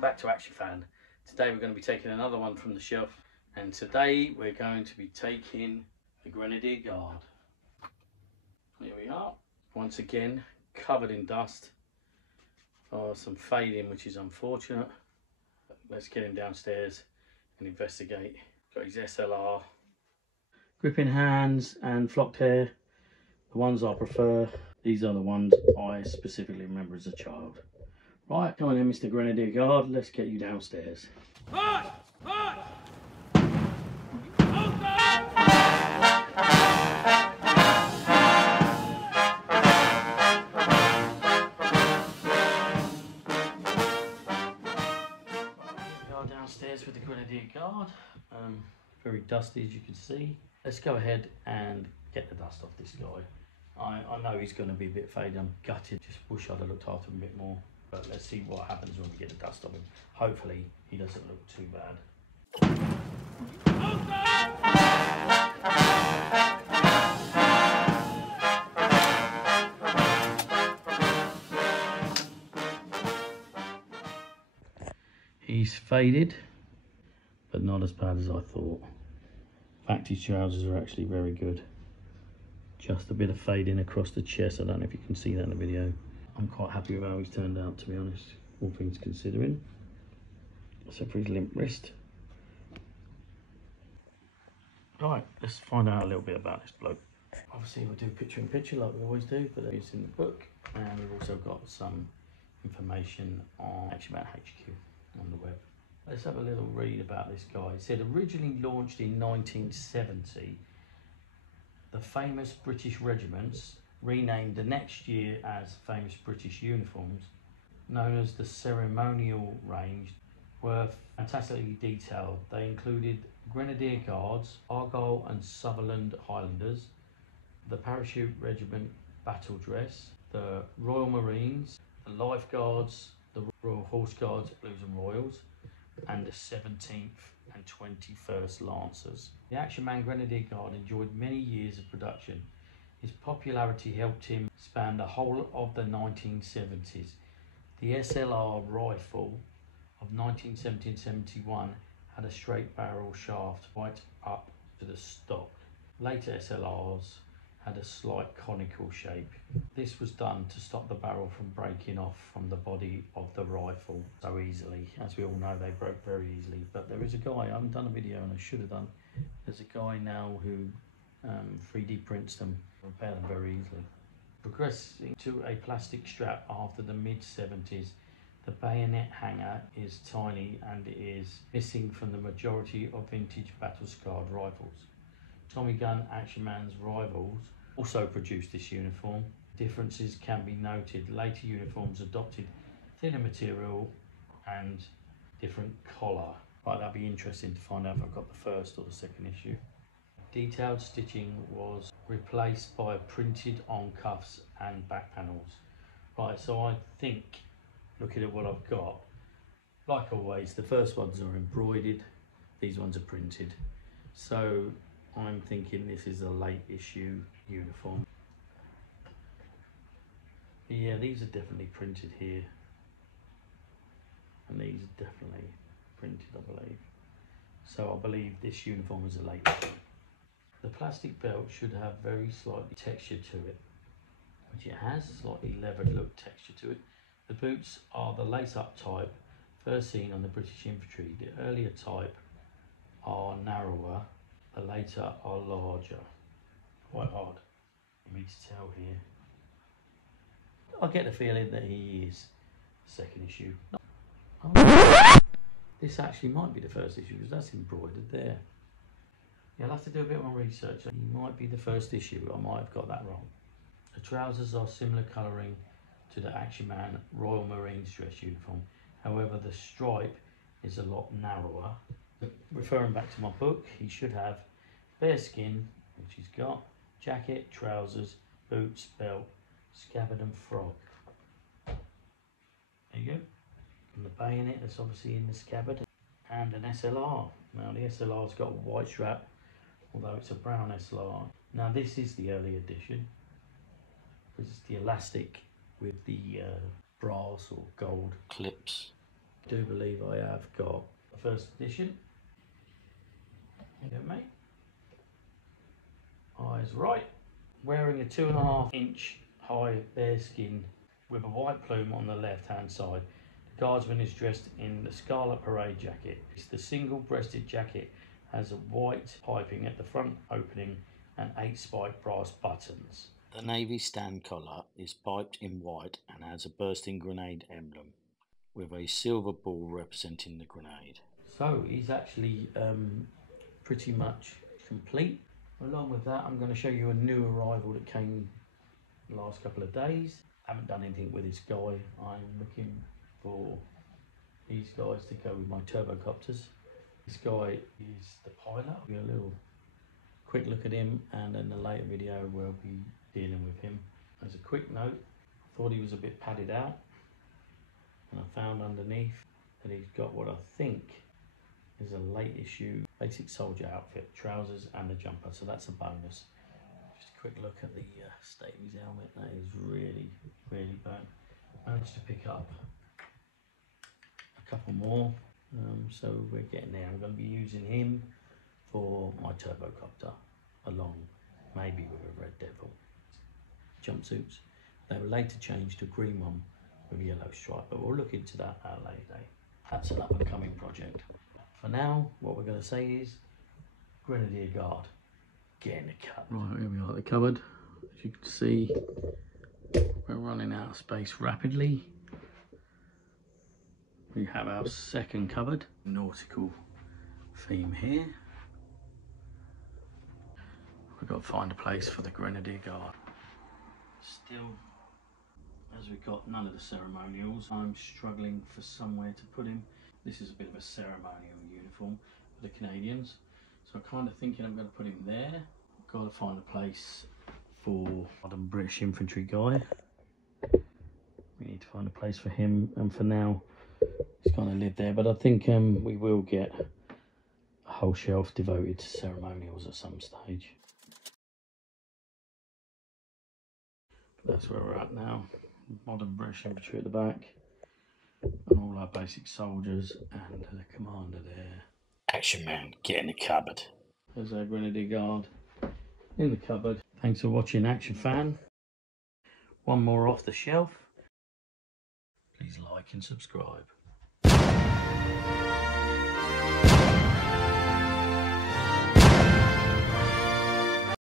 Welcome back to Action Fan. Today we're going to be taking another one from the shelf, and today we're going to be taking the Grenadier Guard. Here we are, once again covered in dust, some fading which is unfortunate. Let's get him downstairs and investigate. Got his SLR, gripping hands and flocked hair, the ones I prefer. These are the ones I specifically remember as a child. Right, come on then, Mr. Grenadier Guard, let's get you downstairs. Push! Push! We are downstairs with the Grenadier Guard. Very dusty, as you can see. Let's go ahead and get the dust off this guy. I know he's going to be a bit faded. I'm gutted. Just wish I'd have looked after him a bit more. But let's see what happens when we get the dust off him. Hopefully he doesn't look too bad. He's faded, but not as bad as I thought. In fact, his trousers are actually very good. Just a bit of fading across the chest. I don't know if you can see that in the video. I'm quite happy with how he's turned out, to be honest, all things considering. Except for his limp wrist. Right, let's find out a little bit about this bloke. Obviously we'll do picture in picture like we always do, but it's in the book. And we've also got some information on Action Man HQ on the web. Let's have a little read about this guy. It said originally launched in 1970, the famous British regiments renamed the next year as famous British uniforms, known as the ceremonial range, were fantastically detailed. They included Grenadier Guards, Argyll and Sutherland Highlanders, the Parachute Regiment battle dress, the Royal Marines, the Life Guards, the Royal Horse Guards, Blues and Royals, and the 17th and 21st Lancers. The Action Man Grenadier Guard enjoyed many years of production. His popularity helped him span the whole of the 1970s. The SLR rifle of 1970-71 had a straight barrel shaft right up to the stock. Later SLRs had a slight conical shape. This was done to stop the barrel from breaking off from the body of the rifle so easily. As we all know, they broke very easily. But there is a guy, I haven't done a video and I should have done. There's a guy now who 3D prints them, repair them very easily. Progressing to a plastic strap after the mid-70s, the bayonet hanger is tiny and is missing from the majority of vintage battle-scarred rifles. Tommy Gun Action Man's rivals also produced this uniform. Differences can be noted. Later uniforms adopted thinner material and different collar. Right, that'd be interesting to find out if I've got the first or the second issue. Detailed stitching was replaced by printed on cuffs and back panels. Right, so I think, looking at what I've got, like always, the first ones are embroidered, these ones are printed. So I'm thinking this is a late issue uniform. Yeah, these are definitely printed here. And these are definitely printed, I believe. So I believe this uniform is a late issue. The plastic belt should have very slightly texture to it, which it has, a slightly leathered look texture to it. The boots are the lace-up type, first seen on the British infantry. The earlier type are narrower, the later are larger. Quite hard for me to tell here. I get the feeling that he is second issue. This actually might be the first issue because that's embroidered there. Yeah, I'll have to do a bit more research. He might be the first issue, I might have got that wrong. The trousers are similar colouring to the Action Man Royal Marines dress uniform. However, the stripe is a lot narrower. Referring back to my book, he should have bare skin, which he's got, jacket, trousers, boots, belt, scabbard and frog. There you go. And the bayonet that's obviously in the scabbard. And an SLR. Now the SLR's got a white strap, although it's a brown SLR. Now this is the early edition, because it's the elastic with the brass or gold clips. I do believe I have got the first edition. You know, mate. Eyes right. Wearing a 2.5-inch high bearskin with a white plume on the left hand side. The guardsman is dressed in the Scarlet Parade jacket. It's the single-breasted jacket has a white piping at the front opening and 8 spiked brass buttons. The navy stand collar is piped in white and has a bursting grenade emblem with a silver ball representing the grenade. So he's actually pretty much complete. Along with that, I'm going to show you a new arrival that came the last couple of days. I haven't done anything with this guy. I'm looking for these guys to go with my turbocopters. This guy is the pilot. I'll give you a little quick look at him, and in the later video we'll be dealing with him. As a quick note, I thought he was a bit padded out, and I found underneath that he's got what I think is a late issue basic soldier outfit, trousers and the jumper, so that's a bonus. Just a quick look at the state of his helmet. That is really burnt. Managed to pick up a couple more, so we're getting there. I'm going to be using him for my turbocopter, along maybe with a Red Devil. Jumpsuits, they were later changed to a green one with a yellow stripe, but we'll look into that at a later date. That's an up and coming project. For now, what we're going to say is Grenadier Guard, get in the cupboard. Right, here we are at the cupboard. As you can see, we're running out of space rapidly. We have our second cupboard, nautical theme here. We've got to find a place for the Grenadier Guard. Still, as we've got none of the ceremonials, I'm struggling for somewhere to put him. This is a bit of a ceremonial uniform for the Canadians, so I'm kind of thinking I'm going to put him there. I've got to find a place for the British infantry guy. We need to find a place for him, and for now he's kind of lived there, but I think we will get a whole shelf devoted to ceremonials at some stage. That's where we're at now. Modern British infantry at the back, and all our basic soldiers, and the commander there. Action man, get in the cupboard. There's our Grenadier Guard in the cupboard. Thanks for watching, Action Fan. One more off the shelf. Please like and subscribe.